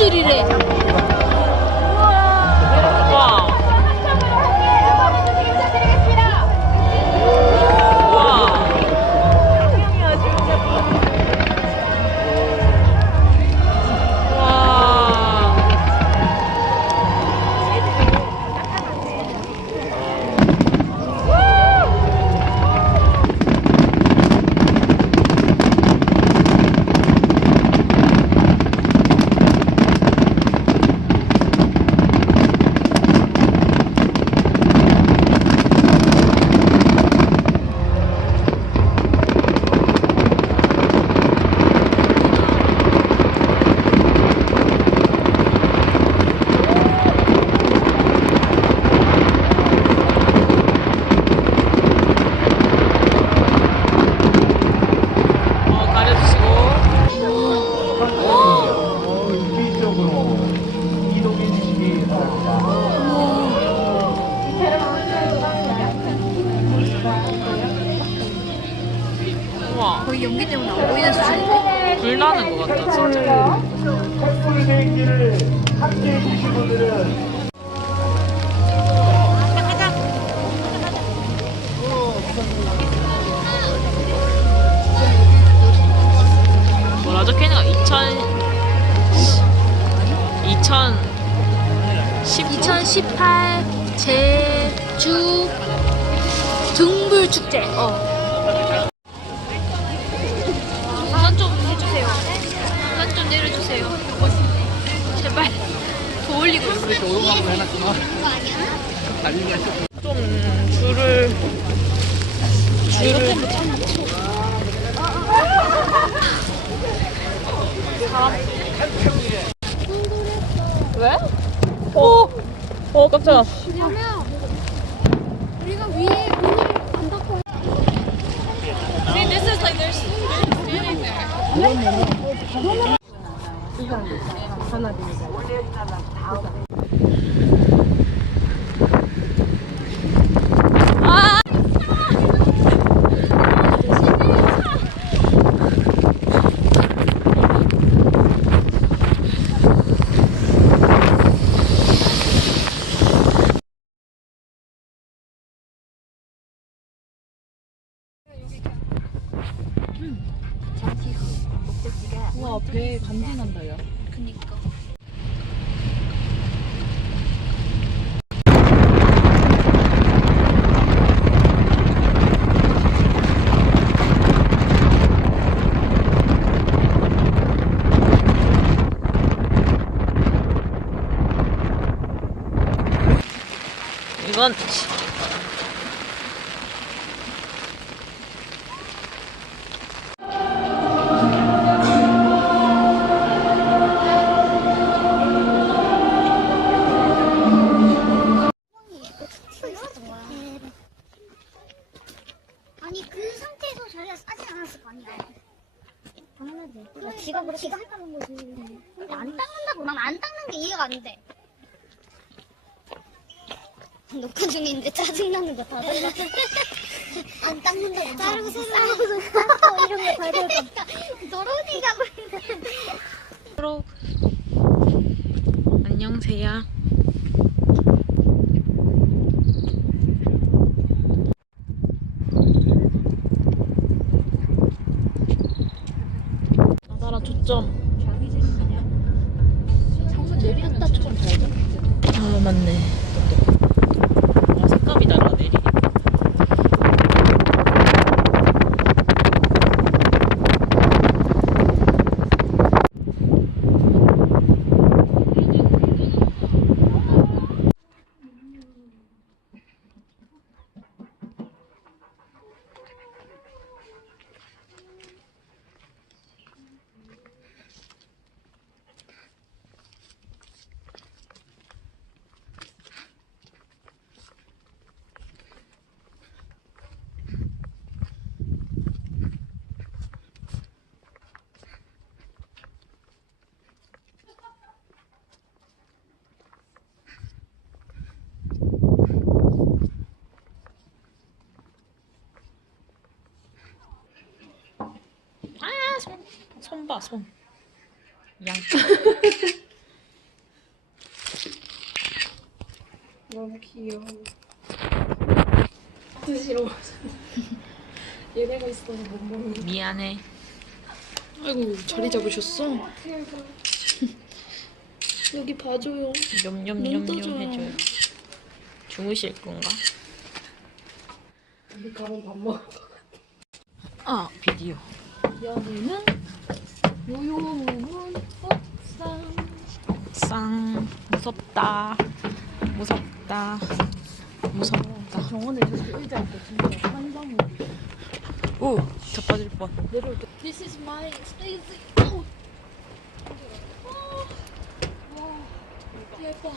줄이래. 와. 거의 연기 때문에 안 보이는 수준인데? 불 나는 것 같다 진짜. 촛불 비행기를 함께 해주신 분들은 뭐라 적혀있는가? 2018 제주 등불축제. 우산 좀 해주세요. 우산 좀 내려주세요. 제발. 더 올리고 있어. 좀 줄을 사람 왜? 깜짝아. 왜냐면 우리가 위에 문을 안 닫고. See, this is like there's standing there. 와, 배 간지난다 야. 그니까. 이건 아니 그 상태에서 자기가 싸지 않았을 거 아니야. 당연하지. 지가 그렇게 했다는 거지. 근데 안 닦는다고. 난 안 닦는 게 이해가 안 돼. 녹화 중인데 짜증나는 거 다 달라. 안 닦는다고. 자르고 새로 닦고 이런 거 다 달라. 더러우니까 프로 안녕하세요. 나라 초점. 정말 내리겠다 조금 잘 돼. 아 맞네. 아 색감이 달라 내리. 손 봐, 손. 양. 너무 귀여워. 드시러 가자. 얘네가 있어서 못 먹는 거. 미안해. 아이고 자리 잡으셨어? 여기 봐줘요. 눈 냠냠냠냠 떠줘요. 해줘요. 주무실 건가? 우리 가면 밥 먹을 거. 아 비디오. 여기는 요요무문 옥상. 쌍 무섭다. 무섭다. 무섭다. 병원에 있었을 의자 있고 진짜 환상이. 오 자빠질 뻔. 내려올 때. This is my Stacy. 와, 예뻐.